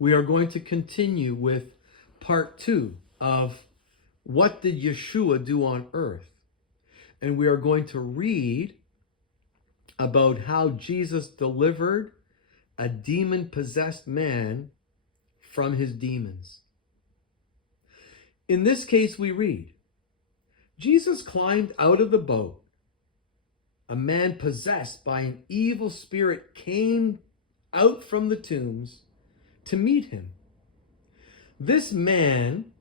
We are going to continue with part 2 of what did Yeshua do on earth? And we are going to read about how Jesus delivered a demon-possessed man from his demons. In this case, we read, Jesus climbed out of the boat. A man possessed by an evil spirit came out from the tombs to meet him. This man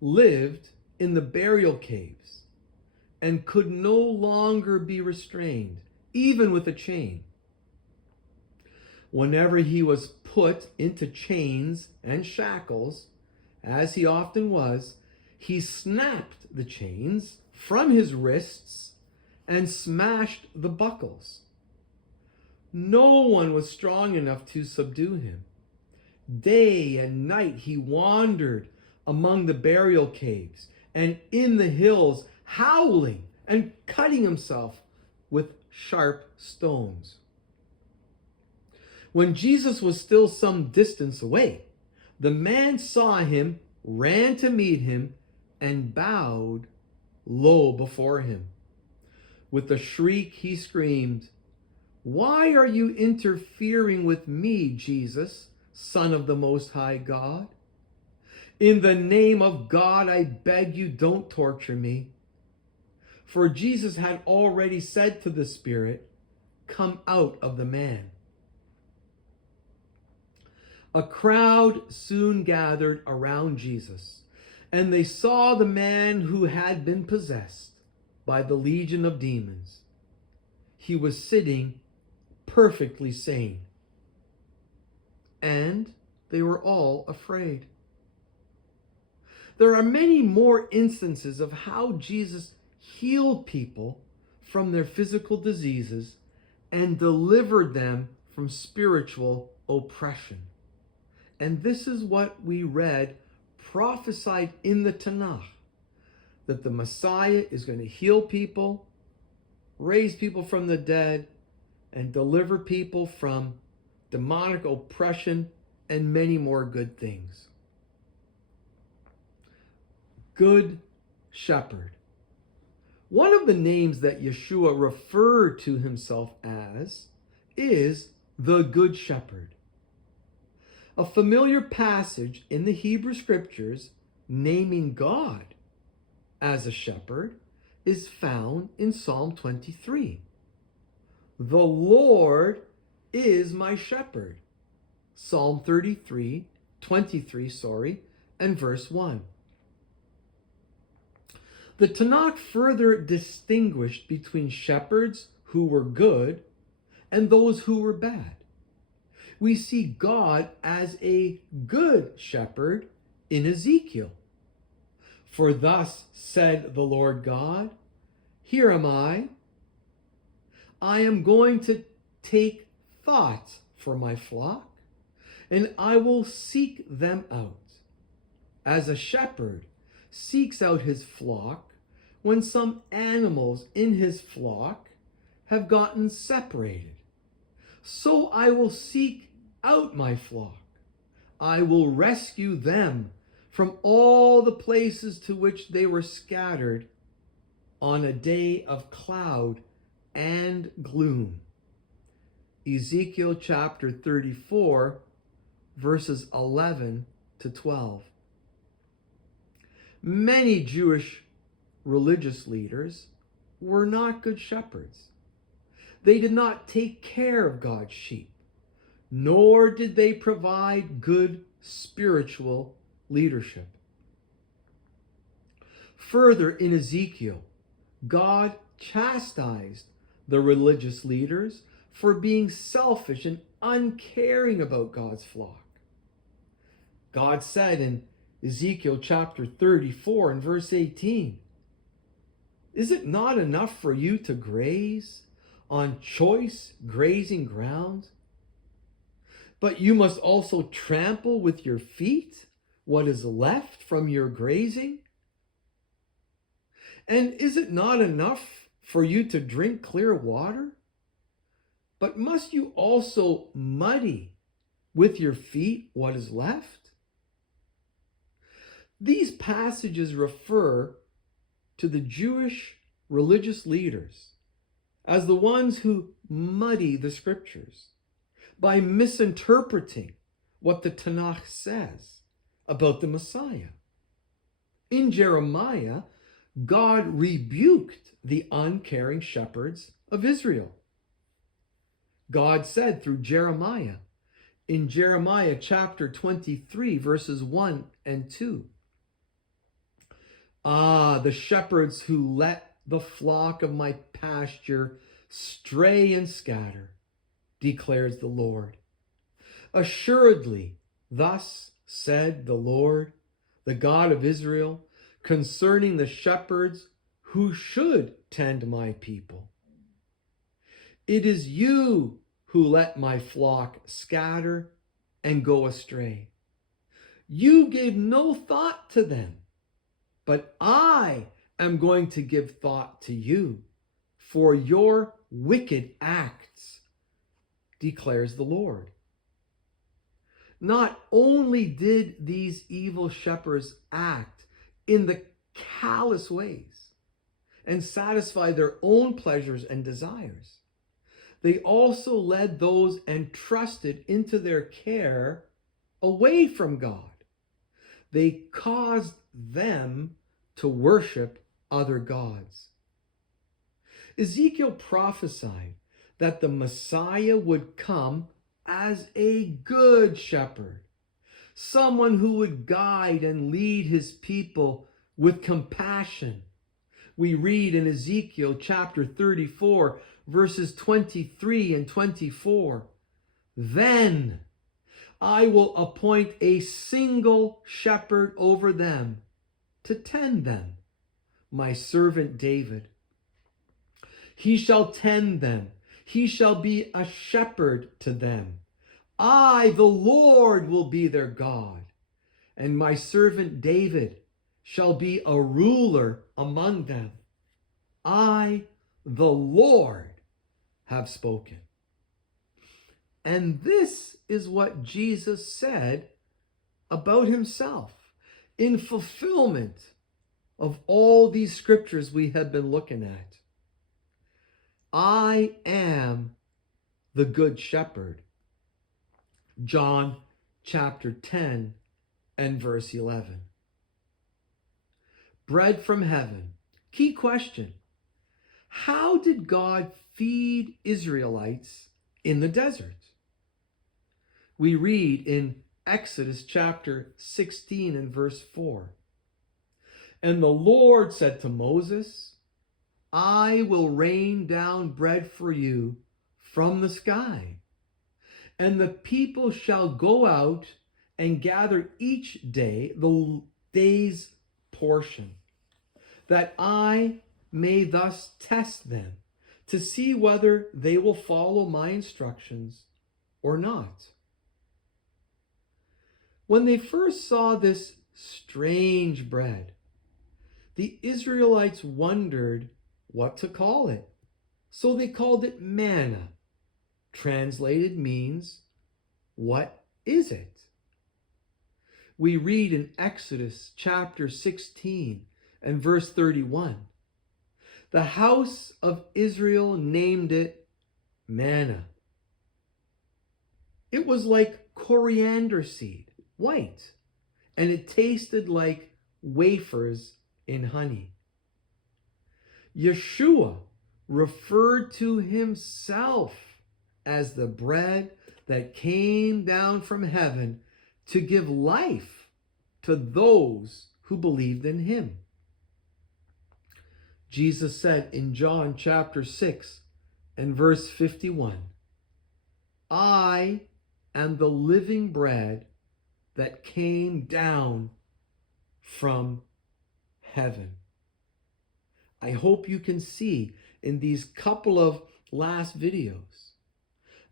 lived in the burial caves and could no longer be restrained, even with a chain. Whenever he was put into chains and shackles, as he often was, he snapped the chains from his wrists and smashed the buckles. No one was strong enough to subdue him. Day and night he wandered among the burial caves and in the hills, howling and cutting himself with sharp stones. When Jesus was still some distance away, the man saw him, ran to meet him, and bowed low before him. With a shriek, he screamed, "Why are you interfering with me, Jesus, Son of the Most High God? In the name of God, I beg you, don't torture me." For Jesus had already said to the spirit, "Come out of the man." A crowd soon gathered around Jesus, and they saw the man who had been possessed by the legion of demons. He was sitting perfectly sane, and they were all afraid. There are many more instances of how Jesus healed people from their physical diseases and delivered them from spiritual oppression. And this is what we read prophesied in the Tanakh, that the Messiah is going to heal people, raise people from the dead, and deliver people from demonic oppression and many more good things. Good Shepherd. One of the names that Yeshua referred to himself as is the Good Shepherd. A familiar passage in the Hebrew Scriptures naming God as a shepherd is found in Psalm 23. The Lord is my shepherd. Psalm 23, and verse 1. The Tanakh further distinguished between shepherds who were good and those who were bad. We see God as a good shepherd in Ezekiel. For thus said the Lord God, "Here am I. I am going to take thought for my flock, and I will seek them out, as a shepherd seeks out his flock when some animals in his flock have gotten separated. So I will seek out my flock. I will rescue them from all the places to which they were scattered on a day of cloud and gloom." Ezekiel chapter 34, verses 11 to 12. Many Jewish religious leaders were not good shepherds. They did not take care of God's sheep, nor did they provide good spiritual leadership. Further, in Ezekiel, God chastised the religious leaders for being selfish and uncaring about God's flock. God said in Ezekiel chapter 34 and verse 18, "Is it not enough for you to graze on choice grazing ground? But you must also trample with your feet what is left from your grazing? And is it not enough for you to drink clear water? But must you also muddy with your feet what is left? These passages refer to the Jewish religious leaders as the ones who muddy the scriptures by misinterpreting what the Tanakh says about the Messiah. In Jeremiah, God rebuked the uncaring shepherds of Israel. God said through Jeremiah, in Jeremiah chapter 23, verses 1 and 2, "Ah, the shepherds who let the flock of my pasture stray and scatter, declares the Lord. Assuredly, thus said the Lord, the God of Israel, concerning the shepherds who should tend my people. It is you who let my flock scatter and go astray. You gave no thought to them, but I am going to give thought to you for your wicked acts, declares the Lord." Not only did these evil shepherds act in the callous ways and satisfy their own pleasures and desires, they also led those entrusted into their care away from God. They caused them to worship other gods. Ezekiel prophesied that the Messiah would come as a good shepherd, someone who would guide and lead his people with compassion. We read in Ezekiel chapter 34, verses 23 and 24, "Then I will appoint a single shepherd over them to tend them, my servant David. He shall tend them. He shall be a shepherd to them. I, the Lord, will be their God, and my servant David shall be a ruler among them. I, the Lord, have spoken." And this is what Jesus said about himself in fulfillment of all these scriptures we have been looking at. I am the good shepherd. John chapter 10 and verse 11. Bread from heaven. Key question: how did God feed Israelites in the desert? We read in Exodus chapter 16 and verse 4. "And the Lord said to Moses, I will rain down bread for you from the sky, and the people shall go out and gather each day the day's portion, that I may thus test them to see whether they will follow my instructions or not." When they first saw this strange bread, the Israelites wondered what to call it. So they called it manna. Translated means, what is it? We read in Exodus chapter 16 and verse 31. "The house of Israel named it manna." It was like coriander seed, white, and it tasted like wafers in honey. Yeshua referred to himself as the bread that came down from heaven to give life to those who believed in him. Jesus said in John chapter 6 and verse 51, "I am the living bread that came down from heaven." I hope you can see in these couple of last videos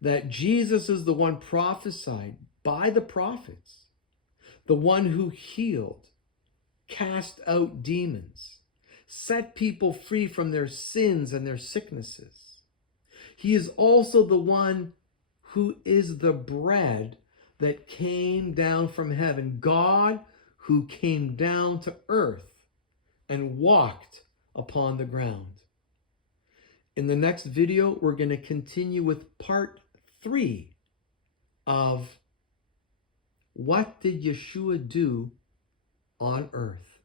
that Jesus is the one prophesied by the prophets, the one who healed, cast out demons, set people free from their sins and their sicknesses. He is also the one who is the bread that came down from heaven, God who came down to earth and walked upon the ground. In the next video, we're going to continue with part 3 of what did Yeshua do on earth.